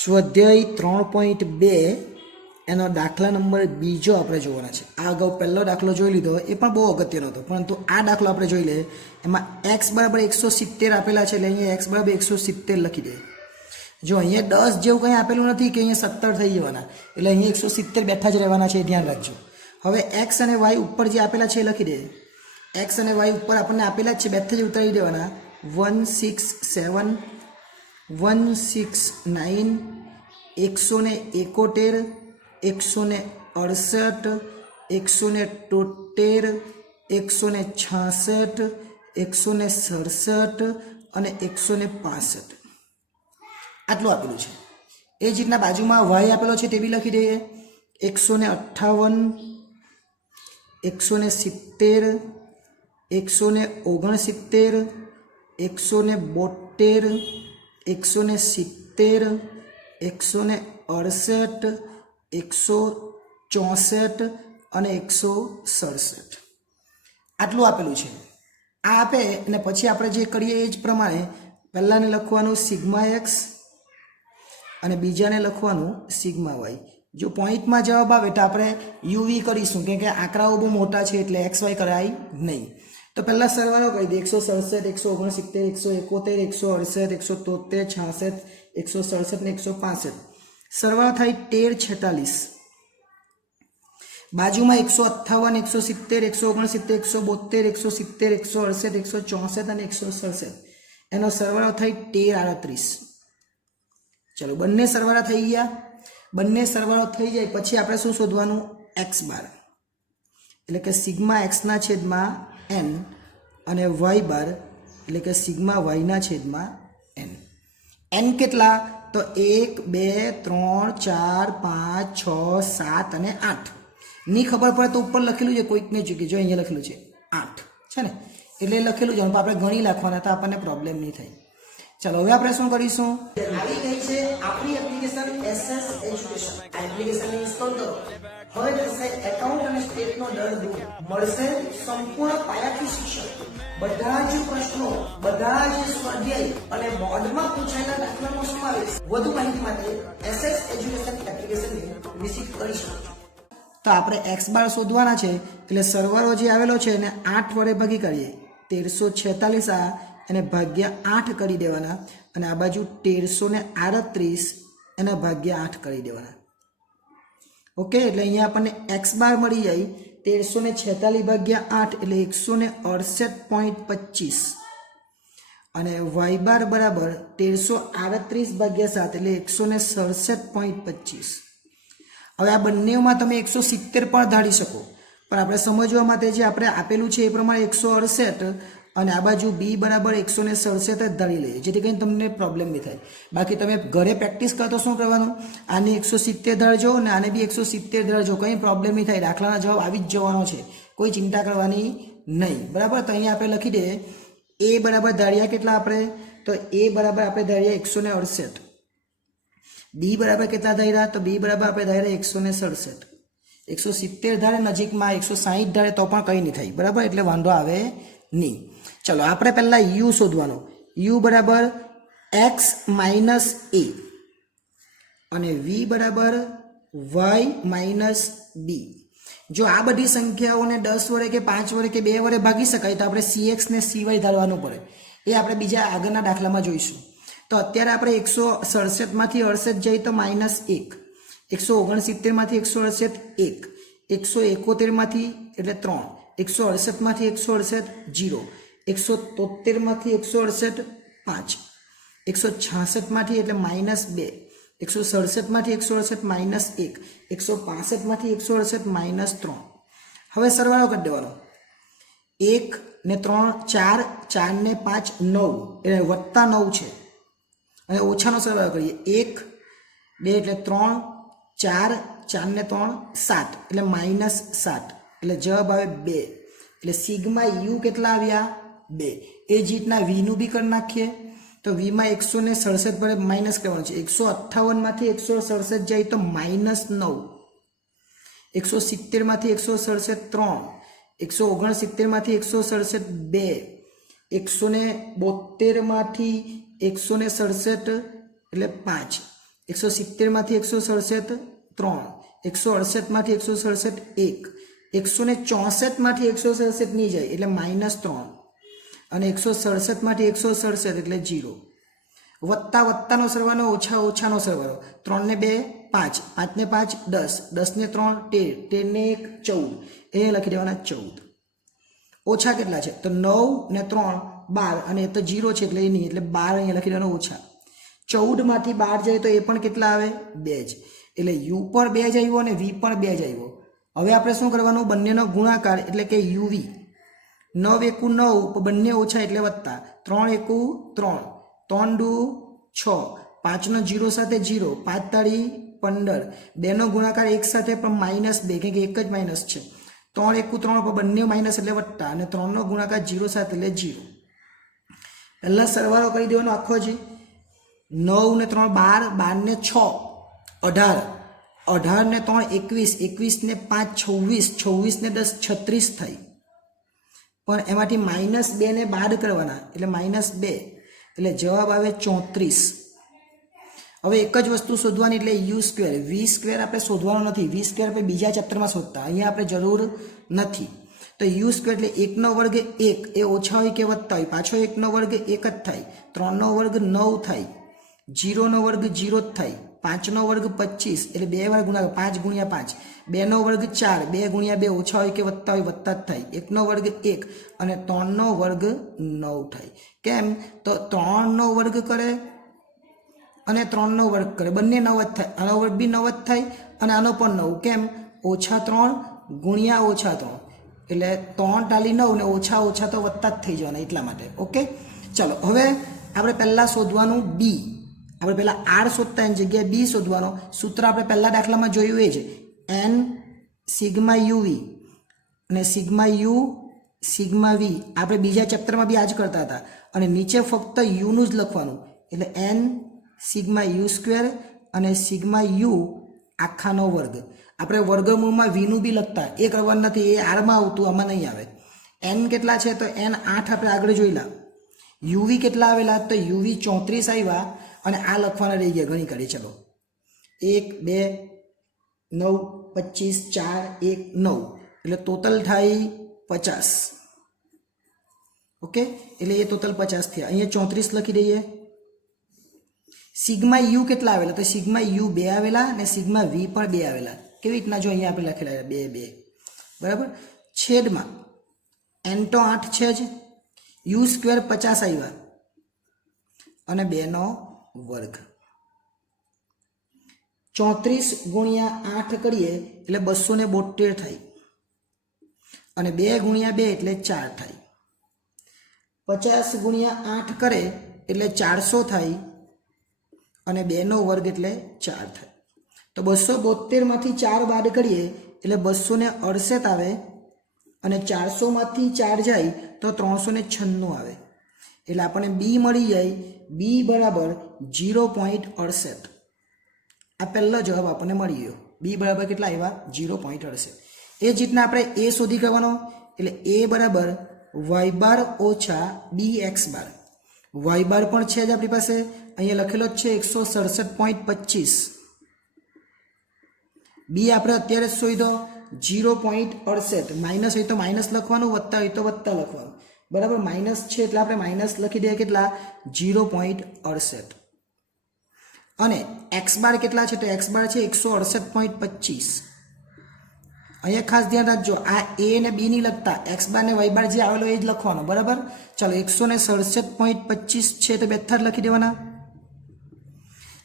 સ્વાધ્યાય 3.2 એનો દાખલા નંબર બીજો આપણે જોવાના છે. આ અગાઉ પહેલો દાખલો જોઈ લીધો, એ પણ બહુ અગત્યનો હતો, પરંતુ આ દાખલો આપણે જોઈ લઈએ. એમાં x બરાબર 170 આપેલા છે, એટલે અહીંયા x બરાબર 170 લખી દે. જો અહીંયા 10 જેવું કંઈ આપેલું નથી કે અહીંયા 70 થઈ જવાના, એટલે અહીંયા 170 બેઠા જ રહેવાના છે, ધ્યાન રાખજો. હવે x અને y ઉપર જે આપેલા છે એ લખી દે. x અને y ઉપર આપણને આપેલા જ છે, બેઠા જ ઉતારી દેવાના. 167 169 171 168 173 166 167 અને 165 આટલું આપેલું છે. એ જ રીતના બાજુમાં y આપેલો છે તે બી લખી દઈએ. 158 170 169 172 170 168 164 અને 167 આટલું આપેલું છે. આ આપે અને પછી આપણે જે કરીએ એ જ પ્રમાણે પહેલાને લખવાનું સિગ્મા એક્સ અને બીજાને લખવાનું સિગ્મા વાય. જો પોઈન્ટમાં જવાબ આવે તો આપણે યુવી કરીશું, કેમ કે આંકડાઓ બહુ મોટા છે એટલે એક્સ વાય કરાય નહીં. તો પહેલાં સરવાળો કરી દે. 167 169 171 168 173 66 167 ને 165 સરવાળો થાય 1346. બાજુમાં 158 170 169 172 170 168 164 અને 167 એનો સરવાળો થાય 1338. ચલો, બંને સરવાળા થઈ ગયા. બંને સરવાળો થઈ જાય પછી આપણે શું શોધવાનું? એક્સ બાર, એટલે કે સિગ્મા એક્સના છેદમાં એન અને વાય બાર એટલે કે સિગ્મા વાયના છેદમાં એન. એન કેટલા? તો 1 2 3 4 5 6 7 અને 8. ની ખબર પડે તો ઉપર લખેલું છે, કોઈકને ચૂકી જો અહીંયા લખેલું છે 8 છે ને, એટલે લખેલું છે. આપણે ગણી લખવાના તો આપણને પ્રોબ્લેમ નહીં થાય. ચલો, હવે આપણે શું કરીશું? આવી ગઈ છે આપણી એપ્લિકેશન SS એજ્યુકેશન. આ એપ્લિકેશન ઇન્સ્ટોલ કરો. હવે થશે એકાઉન્ટ અને સ્ટેટનો દર દૂર. મળશે સંપૂર્ણ પાયાથી શિક્ષણ. બધા જ પ્રશ્નો, બધા જ સ્વાધ્યાય અને બોર્ડમાં પૂછાયેલા દાખલાનો સમાવેશ. વધુ માહિતી માટે SS એજ્યુકેશન એપ્લિકેશનને વિઝિટ કરી શકો. તો આપણે x બાર શોધવાના છે, એટલે સરવાળો જે આવેલો છે એને 8 વડે ભાગી કરીએ. 1346 આ એને ભાગ્યા 8 કરી દેવાના, અને આ બાજુ 1338 એના ભાગ્યા 8 કરી દેવાના. ઓકે, એટલે અહીંયા આપણને x બાર મળી જાય 1346 ભાગ્યા 8 એટલે 168.25 અને y બાર બરાબર 1338 ભાગ્યા 7 એટલે 167.25. હવે આ બંનેમાં તમે 170 પણ ધારી શકો, પણ આપણે સમજવા માટે જે આપણે આપેલું છે એ પ્રમાણે 168 અને આ બાજુ બી બરાબર 167 જ ધારી લઈએ, જેથી કરીને તમને પ્રોબ્લેમ નહીં થાય. બાકી તમે ઘરે પ્રેક્ટિસ કરતો શું કરવાનું? આને 170 ધારજો અને આને બી 170 ધારજો, કંઈ પ્રોબ્લેમ નહીં થાય. દાખલાના જવાબ આવી જ જવાનો છે, કોઈ ચિંતા કરવાની નહીં. બરાબર? તો અહીંયા આપણે લખી દઈએ એ બરાબર ધાર્યા કેટલા આપણે? તો એ બરાબર આપણે ધાર્યા 168. બી બરાબર કેટલા ધાર્યા? તો બી બરાબર આપણે ધાર્યા 167. 170 ધારે નજીકમાં 160 ધારે તો પણ કંઈ નહીં થાય. બરાબર? એટલે વાંધો આવે નહીં. ચલો, આપણે પહેલાં યુ શોધવાનો. યુ બરાબર એક્સ માઇનસ એ અને વી બરાબર વાય માઇનસ બી. જો આ બધી સંખ્યાઓને 10 વડે કે 5 વડે કે 2 વડે ભાગી શકાય તો આપણે CX ને CY ધારવાનું પડે. એ આપણે બીજા આગળના દાખલામાં જોઈશું. તો અત્યારે આપણે 167 માંથી 68 જઈએ તો -1, 169 માંથી 168 1, 171 માંથી એટલે 3, 168 માંથી 168 0, 173 માંથી 168 5, 166 માંથી એટલે -2, 167 માંથી 168 -1, 165 માંથી 168 -3. હવે સરવાળો કરી દેવાનો. 1 ને 3 4, 4 ને 5 9 એટલે +9 છે, અને ઓછાનો સરવાળો કરીએ. 1 2 એટલે 3 4, 4 ને 3 7 એટલે -7 એટલે જવાબ આવે 2. એટલે સિગ્મા યુ કેટલા આવ્યા? 2. એ જ રીતના વીનું બી કરી નાખીએ. તો વીમાં 167 વડે માઇનસ કરવાનું છે. 158 માંથી 167 જાય તો -9, 170 માંથી 167 3, 169 માંથી 167 2, 172 માંથી 167 એટલે 5, 170માંથી 167 3, 168માંથી 167 1, 164માંથી 167 નહીં જાય એટલે -3, અને 167માંથી 167 એટલે 0. વત્તા વત્તાનો સરવાળો ઓછા ઓછાનો સરવાળો. 3 ને 2 5, 5 ને 5 10, 10 ને 3 13, 13 ને 1 14, એ લખી દેવાના 14. ઓછા કેટલા છે તો 9 ને 3 12, અને એ તો 0 છે એટલે એ નહીં, એટલે 12 અહીંયા લખી દેવાના ઓછા. 14માંથી 12 જાય તો એ પણ કેટલા આવે 2 જ, એટલે u પણ 2 જ આવ્યો અને v પણ 2 જ આવ્યો. હવે આપણે શું કરવાનું, બંનેનો ગુણાકાર એટલે કે uv. 9 એકુ 9, બંને ઓછા એટલે વત્તા. 3 એકુ 3, 3 દુ 6, 5 નો 0 સાથે 0, 5 તાળી 15, 2 નો ગુણાકાર 1 સાથે પણ -2, કે એક જ માઇનસ છે. 3 એકુ 3, પણ બંને માઇનસ એટલે વત્તા, અને 3 નો ગુણાકાર 0 સાથે એટલે 0. પહેલા સરવાળો કરી દેવાનો આખો જ. 9 ને 3 12, 12 ને 6 18, 18 ને 3 21, 21 ને 5 26, 26 ને 10 36 થઈ. પણ એમાંથી -2 ને બાદ કરવાના એટલે -2, એટલે જવાબ આવે 34. હવે એક જ વસ્તુ શોધવાની એટલે u². v² આપણે શોધવાનો નથી, v² આપણે બીજા ચેપ્ટરમાં શોધતા, અહીંયા આપણે જરૂર નથી. તો u² એટલે 1 નો વર્ગ 1, એ ઓછા હોય કે વત્તા હોય, પાછો 1 નો વર્ગ 1 જ થાય, 3 નો વર્ગ 9 થાય, 0 નો વર્ગ 0 જ થાય, 5 નો વર્ગ 25, એટલે 2 વાર ગુણાકાર 5 ગુણ્યા 5, 2 નો વર્ગ 4, 2 ગુણ્યા 2 ઓછા હોય કે વત્તા હોય વત્તા જ થાય, 1 નો વર્ગ 1, અને 3 નો વર્ગ 9 થાય. કેમ તો 3 નો વર્ગ કરે અને 3 નો વર્ગ કરે, બંને 9 જ થાય, આનો વર્ગ બી 9 જ થાય અને આનો પણ 9. કેમ -3 ગુણ્યા -3, એટલે 3 ટાલી 9 ને ઓછા ઓછા તો વત્તા જ થઈ જવાના, એટલા માટે. ઓકે, ચલો હવે આપણે પહેલાં શોધવાનું b. આપણે પહેલાં r શોધતા એની જગ્યાએ b શોધવાનો. સૂત્ર આપણે પહેલા દાખલામાં જોયું એ જ, n સિગ્મા uv અને સિગ્મા u સિગ્મા v. આપણે બીજા ચેપ્ટરમાં બી આ જ કરતા હતા, અને નીચે ફક્ત u નું જ લખવાનું, એટલે n સિગ્મા u² અને સિગ્મા u આખાનો વર્ગ. આપણે વર્ગમૂળમાં v નું બી લખતા, એ કરવાનું નથી, એ આરમાં આવતું, આમાં નહીં આવે. n કેટલા છે તો n 8 આપણે આગળ જોઈલા. uv કેટલા આવેલા તો uv 34 આવ્યા, અને આ લખવાના રહી ગયા ઘણી કરી. ચલો 1 2 9 25 4 1 9, એટલે ટોટલ થાય 50. ઓકે, એટલે એ ટોટલ 50 થયા. અહીંયા 34 લખી દઈએ. સિગ્મા u કેટલા આવેલા તો સિગ્મા u 2 આવેલા અને સિગ્મા v પણ 2 આવેલા. કેવી રીતના, જો અહીંયા આપણે લખેલા 2 2, બરાબર. છેદમાં n તો 8 છે જ, u² 50 આવ્યા અને 2 નો વર્ગ. 34 ગુણ્યા 8 કરીએ એટલે 272 થાય, અને 2 ગુણ્યા 2 એટલે 4 થાય. 50 ગુણ્યા 8 કરે એટલે 400 થાય, અને 2 નો વર્ગ એટલે 4 થાય. તો 272 માંથી 4 બાદ કરીએ એટલે 268 આવે, અને 400 માંથી 4 જાય તો 396 આવે. એટલે આપણને b મળી જાય, b બરાબર 0.68. આ પહેલો જવાબ આપણને મળી ગયો. b બરાબર કેટલા આવ્યા 0.68. એ જ રીતના આપણે a શોધી કરવાનો, એટલે a બરાબર y બાર ઓછા bx બાર. y બાર પણ છે જ આપણી પાસે, અહીંયા લખેલો જ છે 167.25. b આપણે અત્યારે જ શોધ્યો 0.68. માઇનસ હોય તો માઇનસ લખવાનું, વત્તા હોય તો વત્તા લખવાનું, બરાબર. માઇનસ છે એટલે આપણે માઇનસ લખી દઈએ કેટલા 0.68. અને x બાર કેટલા છે તો x બાર છે 168.25. અહીંયા ખાસ ધ્યાન રાખજો, આ a ને b નહીં લખતા, x બાર ને y બાર જે આવેલો એ જ લખવાનો, બરાબર. ચાલો 167.25 છે તો બેઠા જ લખી દેવાના.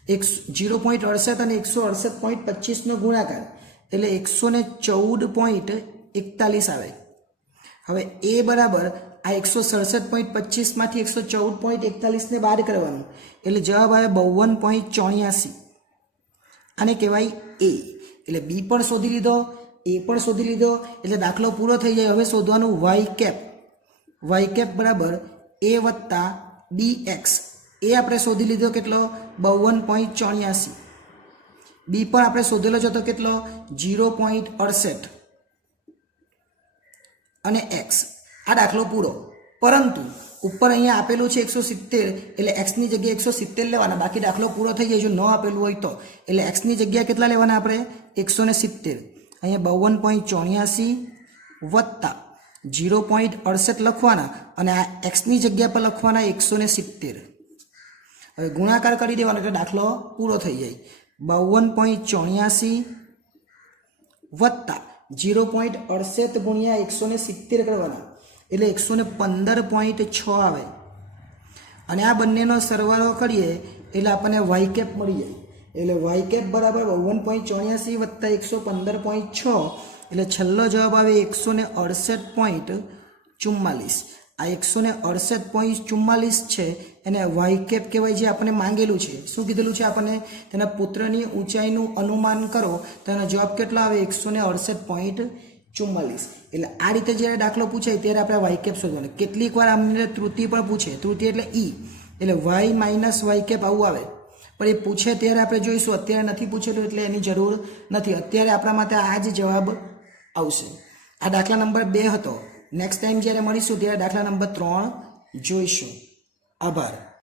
0.68 અને 168.25 નો ગુણાકાર એટલે 114.41 આવે. હવે a બરાબર આ 167.25 માંથી 114.41 ને બાદ કરવાનું, એટલે જવાબ આવે 52.84. આને કહેવાય a. એટલે b પણ શોધી લીધો, a પણ શોધી લીધો, એટલે દાખલો પૂરો થઈ જાય. હવે શોધવાનું y કેપ બરાબર a વત્તા bx. એ આપણે શોધી લીધો કેટલો 52.84. બી પણ આપણે શોધેલો છે તો કેટલો 0.68 અને x. આ દાખલો પૂરો. પરંતુ ઉપર અહીંયા આપેલું છે 170 એટલે એક્સની જગ્યાએ 170 લેવાના, બાકી દાખલો પૂરો થઈ જાય જો ન આપેલું હોય તો. એટલે એક્સની જગ્યાએ કેટલા લેવાના આપણે 170, અહીંયા 52.84 વત્તા 0.68 લખવાના અને આ એક્સની જગ્યા પર લખવાના 170. હવે ગુણાકાર કરી દેવાનો એટલે દાખલો પૂરો થઈ જાય. 52.84 વત્તા 0.68 ગુણ્યા 170 કરવાના એટલે 115.6 આવે અને આ બંનેનો સરવાળો કરીએ એટલે આપણને વાય કેપ મળી જાય. એટલે વાય કેપ બરાબર 52.84 વત્તા 115.6 એટલે છેલ્લો જવાબ આવે 168.44. આ 168.44 છે એને વાય કેપ કહેવાય, જે આપણને માંગેલું છે. શું કીધેલું છે આપણને? તેના પુત્રની ઊંચાઈનું અનુમાન કરો તો એનો જવાબ કેટલો આવે 168.44. એટલે આ રીતે જ્યારે દાખલો પૂછાય ત્યારે આપણે વાય કેપ શોધવાનું. કેટલીક વાર અમને ત્રુટિ પણ પૂછે, ત્રુટિ એટલે ઈ, એટલે વાય માઇનસ વાય કેપ આવું આવે, પણ એ પૂછે ત્યારે આપણે જોઈશું. અત્યારે નથી પૂછેલું એટલે એની જરૂર નથી. અત્યારે આપણા માટે આ જ જવાબ આવશે. આ દાખલા નંબર 2 હતો. નેક્સ્ટ ટાઈમ જ્યારે મળીશું ત્યારે દાખલા નંબર 3 જોઈશું. આભાર.